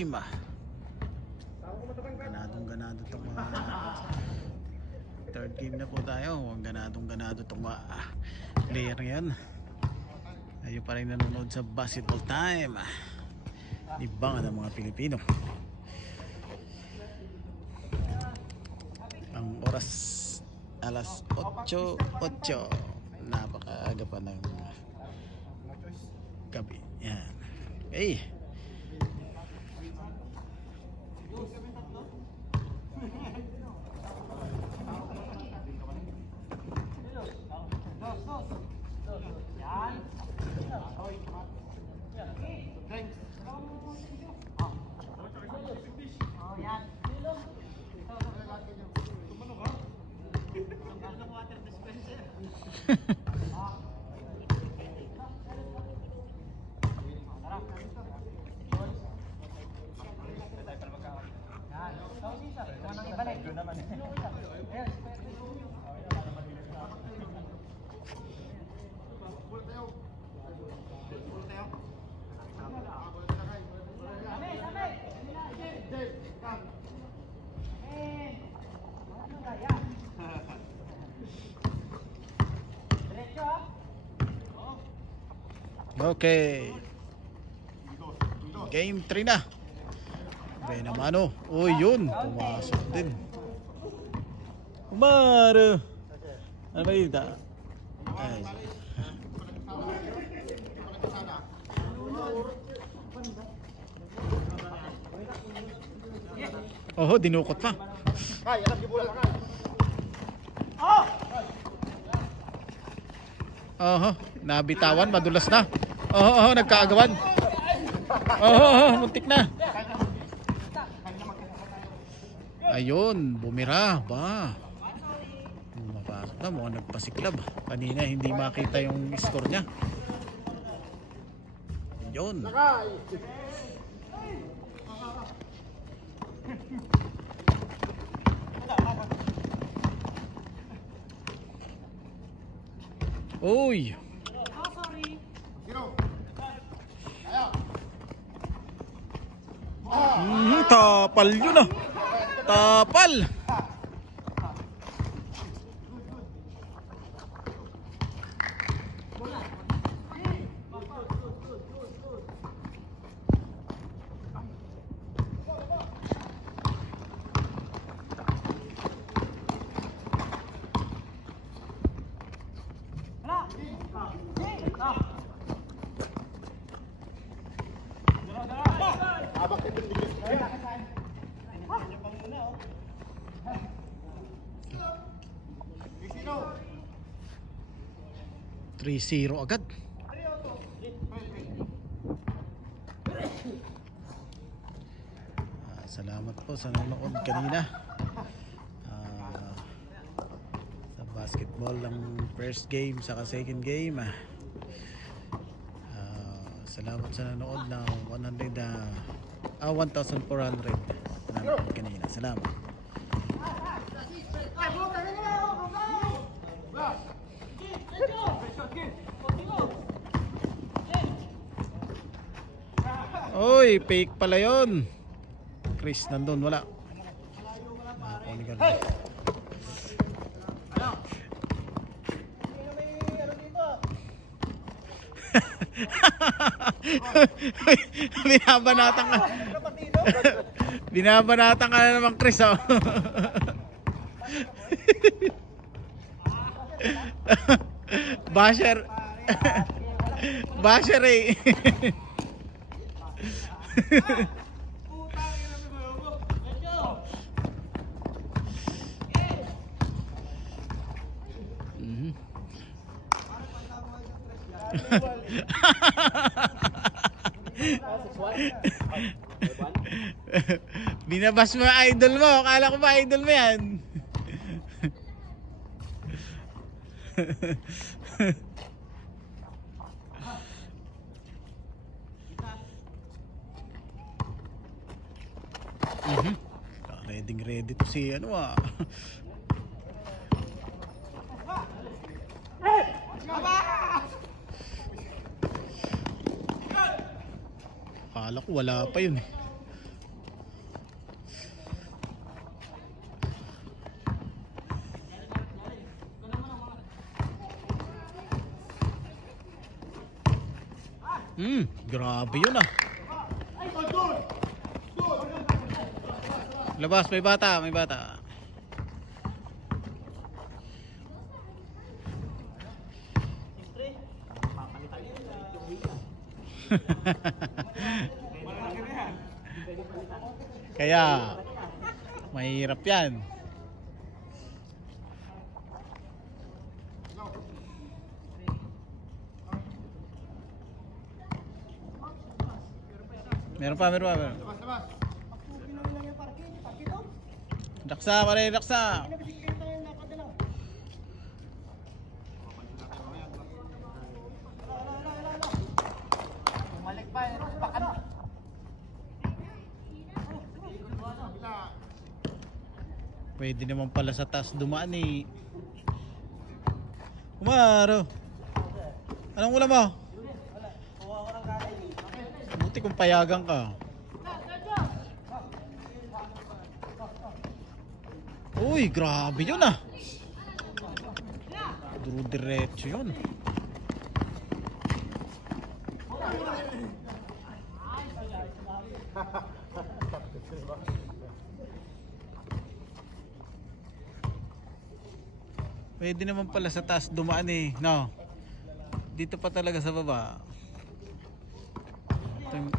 game. Ganadong-ganado itong mga third game na po tayo. Ganadong-ganado itong mga player ngayon. Ayun pa rin nanonood sa basketball time. Ibangan ng mga Pilipino. Ang oras alas 8:08. Napakaaga pa ng gabi. Yan. Okay. Okay. Game 3 na. Okay naman o. Oh, yun. Pumasok din. Umar. Ano ba yun? Ay. Oh, dinukot pa. Ay, alam niyo bola ka. Nabitawan, madulas na. Nagkaagawan. Muntik na. Ayun, bumira ba? Mapasok na, mukhang nagpasiklab. Kanina hindi makita yung score niya. Ayun. Uy. Tapal yun ah. Tapal. Three 0 agad. Salamat po sa nanonood kanina sa basketball ng first game saka second game. Salamat sa nanonood na 1,400 nanonood kanina. Salamat. Oy, fake pala yun. Chris nandun, wala. Binabanatan ka. Binabanatan ka na naman, Chris. Oh. Basher. Basher eh. Binabas mo idol mo. Akala ko ba idol mo yan? Ready to see ano ah. Akala ko wala pa yun eh. Grabe yun ah. Labas, may bata, may bata. Kaya mahirap yan. Meron pa. Daksa, pare, daksa. Bumalik pa eh. Bakan. Pwede naman pala sa taas dumaan eh. Umaro. Anong ulam mo? Buti kung payagan ka. Uy, grabe yun ah. Duro diretso yun. Pwede naman pala sa taas dumaan eh. No. Dito pa talaga sa baba. Ito yung...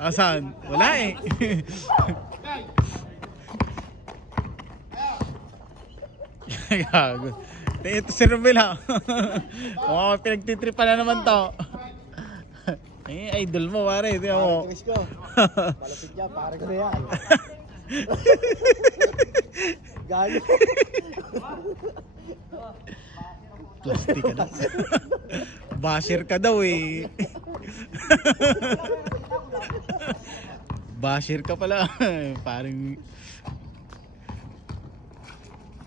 Asan? Wala eh. Gago. Ito si Romel ha. Wow, pinagtitripa na naman to. Eh, idol mo pare. Ito mo. Malapit niya, pare ko na yan. Gayo. Plastic ka daw. Basher ka daw eh. Basher ka pala. Parang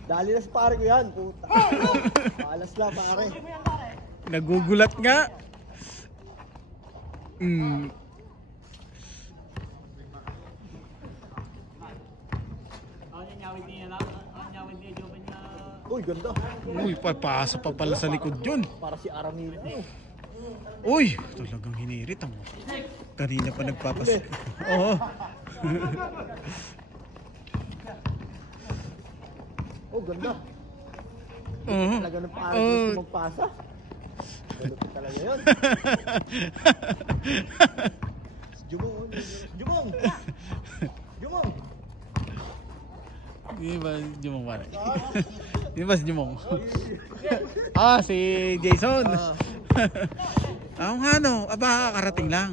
Dali na sa pare ko yan, puta. Malas na pare. nagugulat nga. Uy, ganda. Uy, papasa pa pala sa likod yun. Para si Aramil. Uy, talagang hinirit ang kanina pa nagpapas. Oo. Oh, ganda. Oo. Talaga ng pare gusto magpasa. Galupit talaga yun. Jumong. Jumong. Jumong. Di ba Jumong pare? Di ba si Jumong? Ah, si Jason. Oo nga no, aba kakarating lang.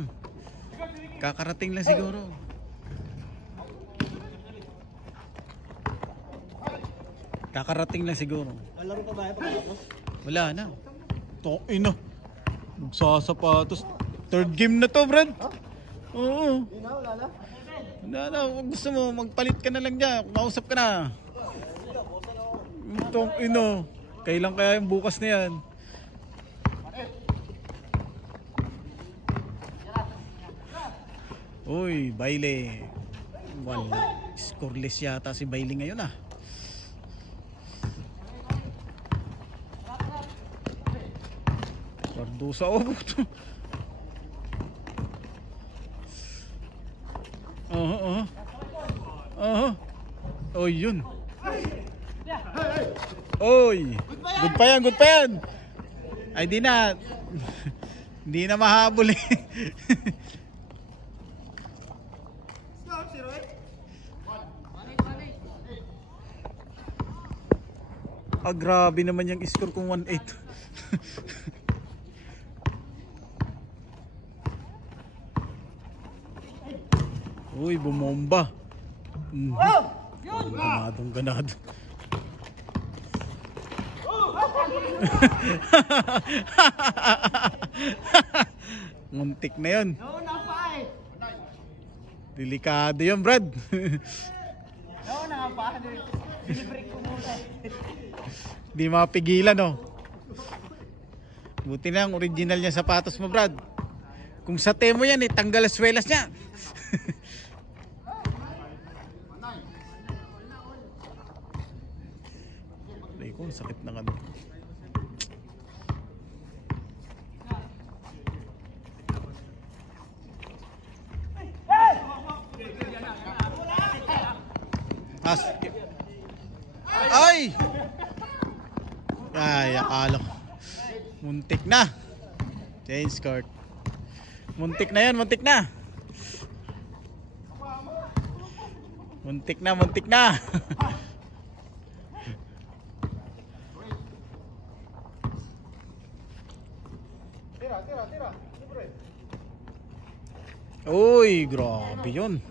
Kakarating lang siguro. Kakarating lang siguro. Laro pa ba yan pagkatapos? Wala na. To, ina. Magsasapatos. Third game na to, Brad. Oo. Hindi na, wala na. Wala na. Kung gusto mo, magpalit ka na lang dyan. Mausap ka na. Tong ino. Kailan kaya yung bukas na yan? Uy, Baile. Wala. Scoreless yata si Baile ngayon ah. Pardusa oh. Oy, yun. Oy. Good pa yan, good pa yan. Ay, di na. Di na mahabol eh. Ah, grabe naman yung score kung 1-8. Uy, bumomba. Ganadong ganado. Muntik na yun. Delikado yun, Brad. Di mapigilan, no? Buti na ang original niya sapatos mo, Brad. Kung sa temo yan, tanggal ang swelas niya. Ay ko, sakit na ano. Ay! Ay, akala ko. Muntik na. Change court. Muntik na yan, muntik na. Muntik na, muntik na. Uy, grabe yun.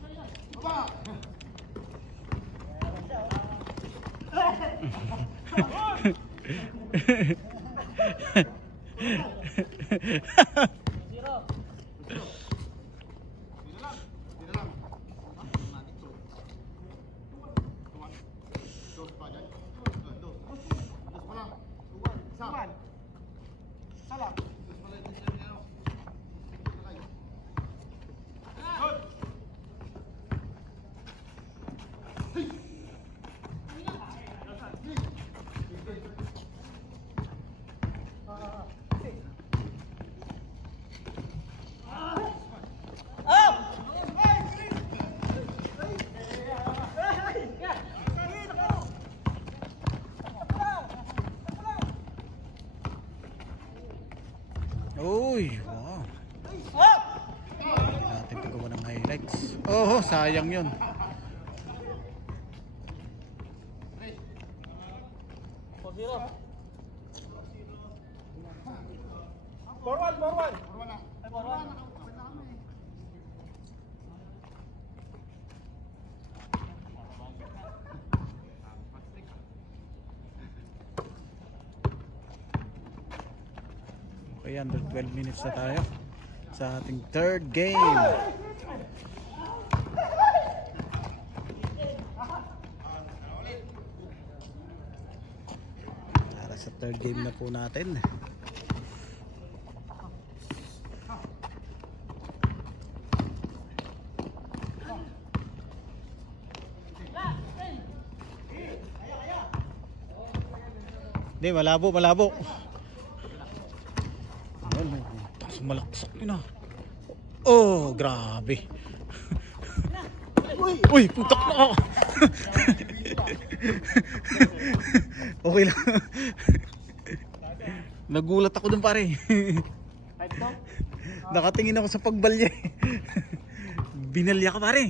Uy, wow. Natin pagawa ng highlights. Oh, sayang yun. Forward. Okay, under 12 minutes na tayo sa ating third game. Para sa third game na po natin. Hindi, malabo. Malaksak yun ah. Oh, grabe. Uy, putak na ako. Okay lang. Nagulat ako dun, pare. Nakatingin ako sa pagbalya. Binalya ka, pare.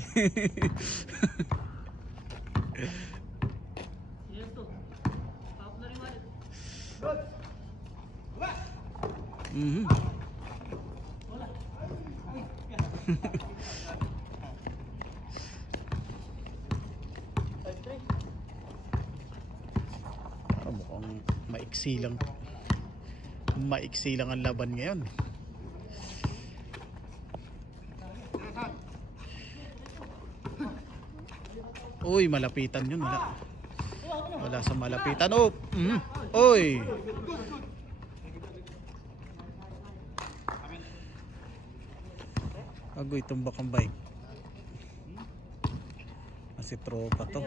Mukhang maiksi lang ang laban ngayon. Uy, malapitan yun. Wala sa malapitan. Oh, uy. Agoy, tumbak ang bike. Kasi tropa to.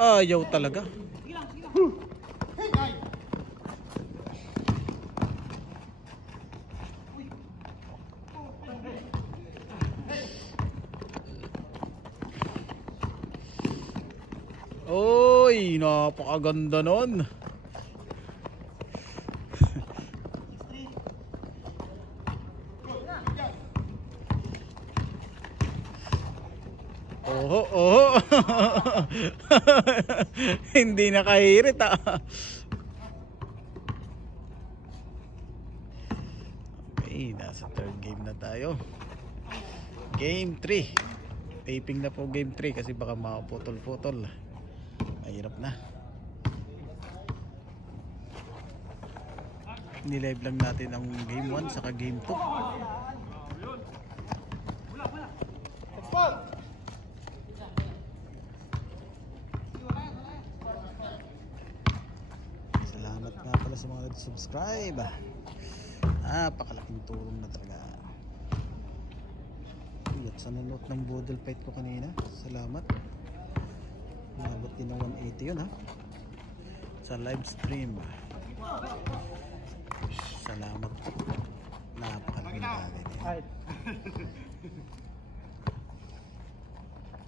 Ayaw talaga. Oy, napakaganda nun. Oh. Hindi nakahirit ah. Okay, nasa third game na tayo. Game 3. Taping na po game 3 kasi baka makaputol-putol. Mahirap na. Nilive lang natin ang game 1 saka game 2. Salamat nga pala sa mga nag-subscribe. Napakalaking tulong na talaga. At sa nanood ng Boodle Fight ko kanina, salamat. Nabot din ng 180 yun ha, sa live stream. Salamat po. Napakalaking bagay din.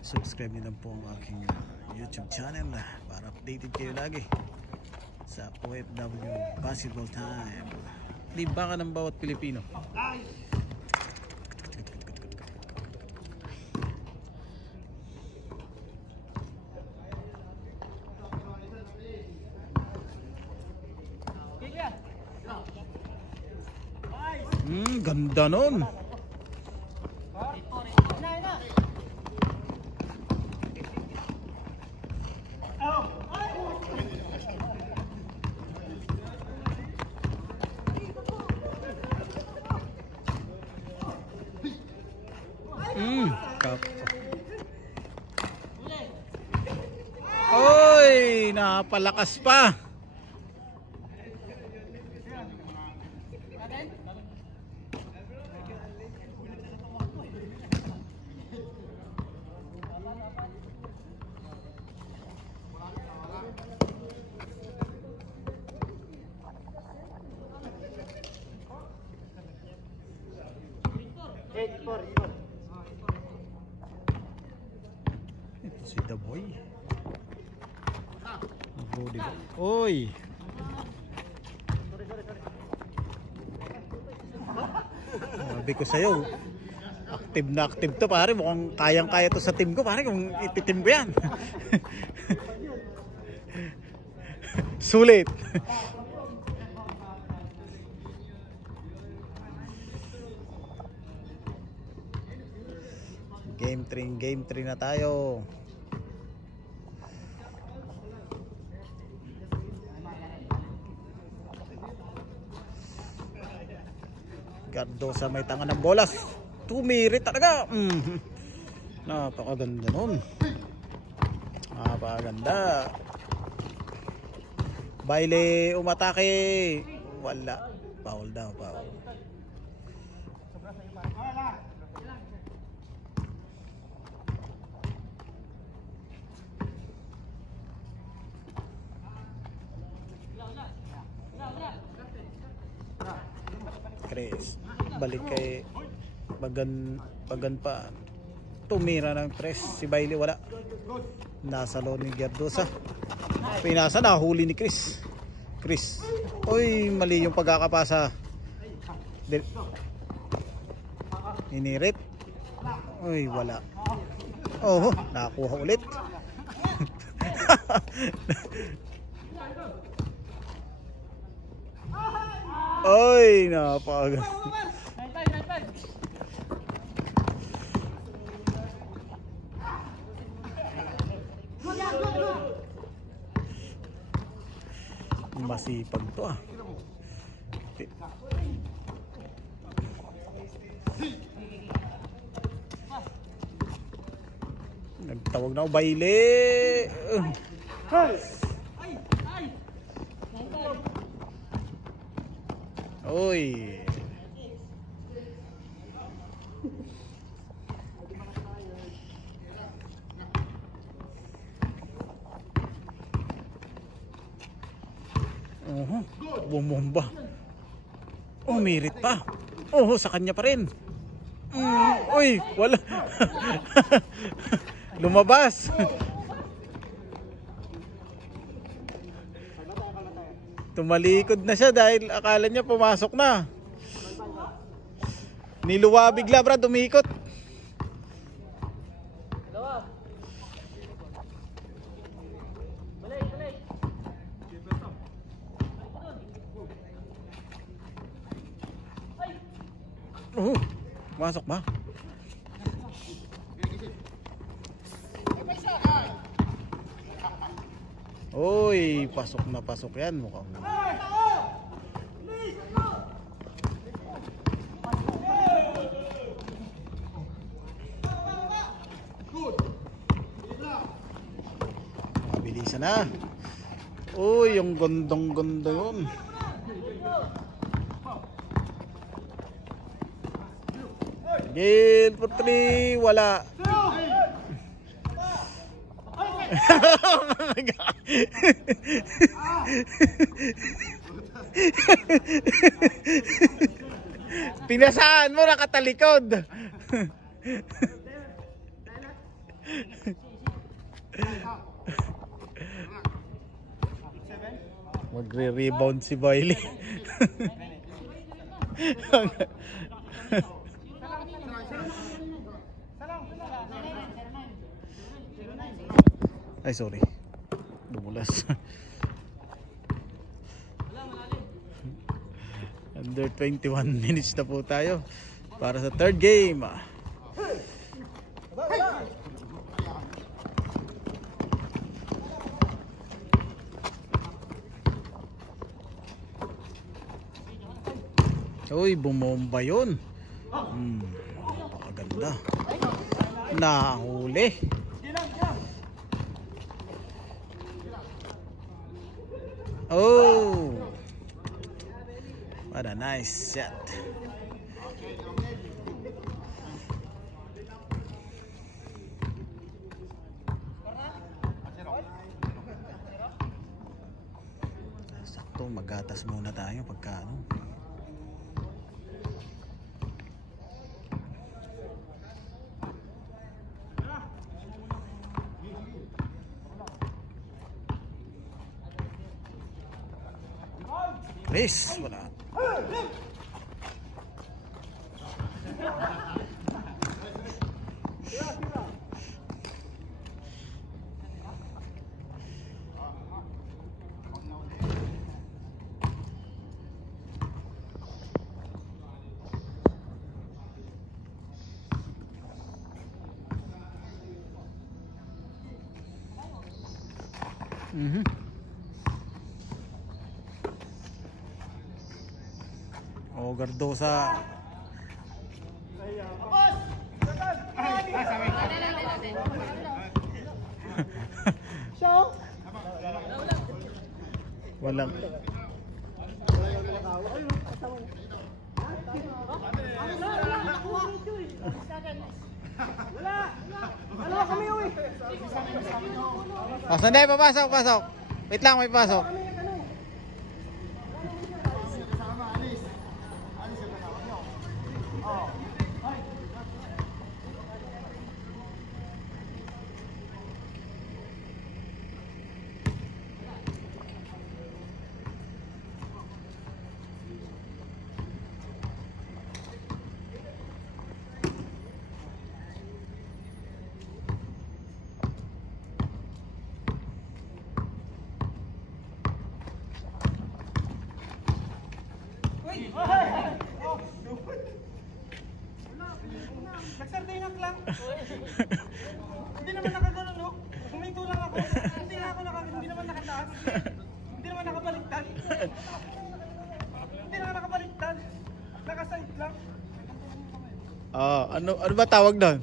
Subscribe nyo lang po ang aking YouTube channel para updated kayo lagi sa OFW Basketball Time. Libangan ng bawat Pilipino. Ganda nun. Oy, napalakas pa. Ito si The Boy. Oy. Sabi ko sa'yo, active na active to pare. Mukhang kayang-kaya to sa team ko pare, kung ititim ko yan. Sulit. Game 3 na tayo. Gardosa may tanga ng bolas. Tumirit talaga. Napakaganda nun. Napakaganda. Baile umatake. Wala. Foul daw, foul. Chris, balik kay Bagan pa. Tumira ng press. Si Bailey wala. Nasa low ni Gardosa. Pinasa, nahuli ni Chris. Oy, mali yung pagkakapasa. Inirit. Oy, wala. Oh, nakuha ulit. Oy, napagod. Masipag to ah. Nagtawag na ako, Baile. Oy. Bumomba. Umirit pa. Sa kanya pa rin. Uy, wala. Lumabas. Tumalikod na siya dahil akala niya pumasok na. Niluwa bigla, brad, umikot. Pumasok ba? Oy, pasok na pasok yan mukhang. Bilisan na. Uy, yung gandang-ganda yun. Gil, putri, wala. Pinasaan mo, nakatalikod. Magre-rebound si Bailey. Ay, sorry. Dumulas. Under 21 minutes na po tayo para sa third game. Uy, bumomba yun. Napakaganda. Nahuli. Oh, what a nice shot. Sakto, magatas muna tayo pagka ano. Miss, wala. O Gardosa. Walang. Sandali, papasok, pasok. Wait lang, may pasok. Nagsardinak lang. Hindi naman nakagano, no? Huminto lang ako. Hindi nga ako hindi naman nakataas. Hindi naman nakabaliktad. Hindi naman nakabaliktad. Nakaside lang. Ano ba tawag doon?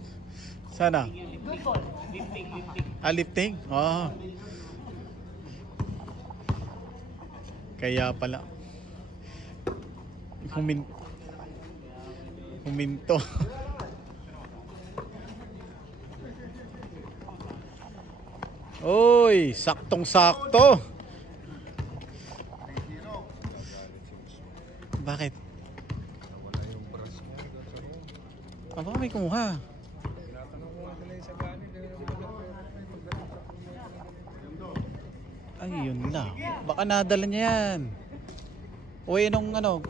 Sana? Lifting. Lifting? Kaya pala. Huminto. Oy, saktong-sakto. Bakit? Baka may kumuha. Ay, yun lang. Baka nadala niya yan. Uy, nung ano.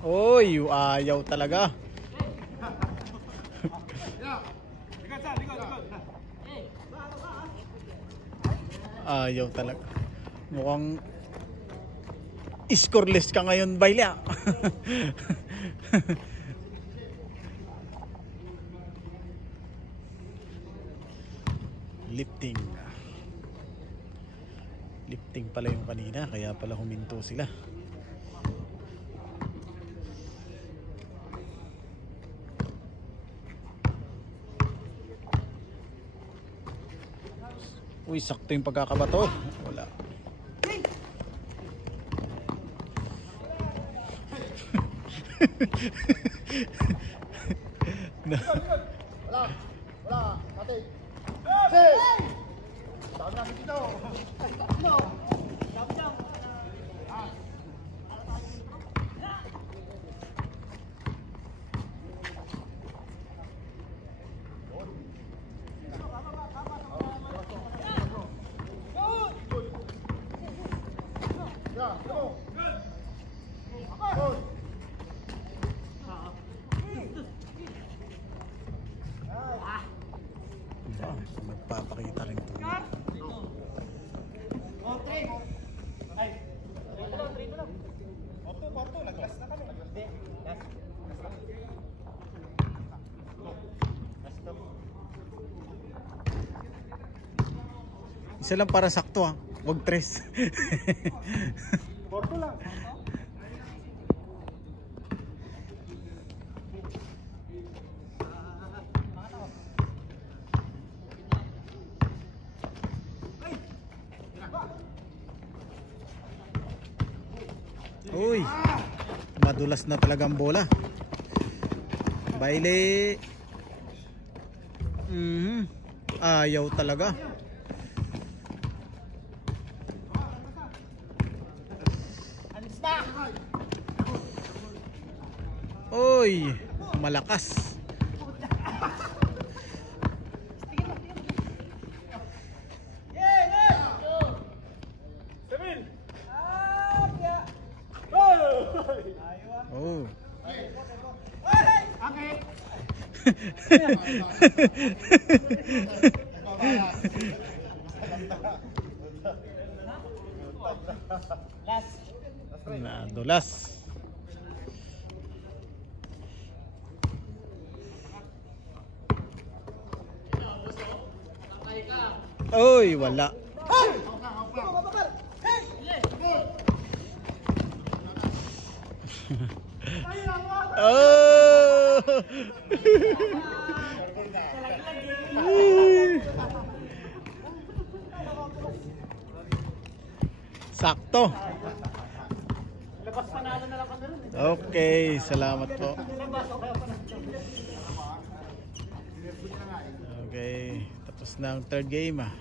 Oy, ayaw talaga. Ayaw talaga. Mukhang scoreless ka ngayon, Bailey. Lifting. Lifting pala yung kanina, kaya pala huminto sila. Uy, sakto yung pagkakabato. Wala. Wala. Pati. Tawag natin dito. Magpapakita rin to. Isa lang para sakto ah. Huwag tres. Porto lang. Uy, madulas na talaga ang bola. Baile. Ayaw talaga. Uy, malakas. Oh. Nadulas. Uy, wala. Oh! Sakto. Okay, salamat po. Okay, tapos na ang third game ah.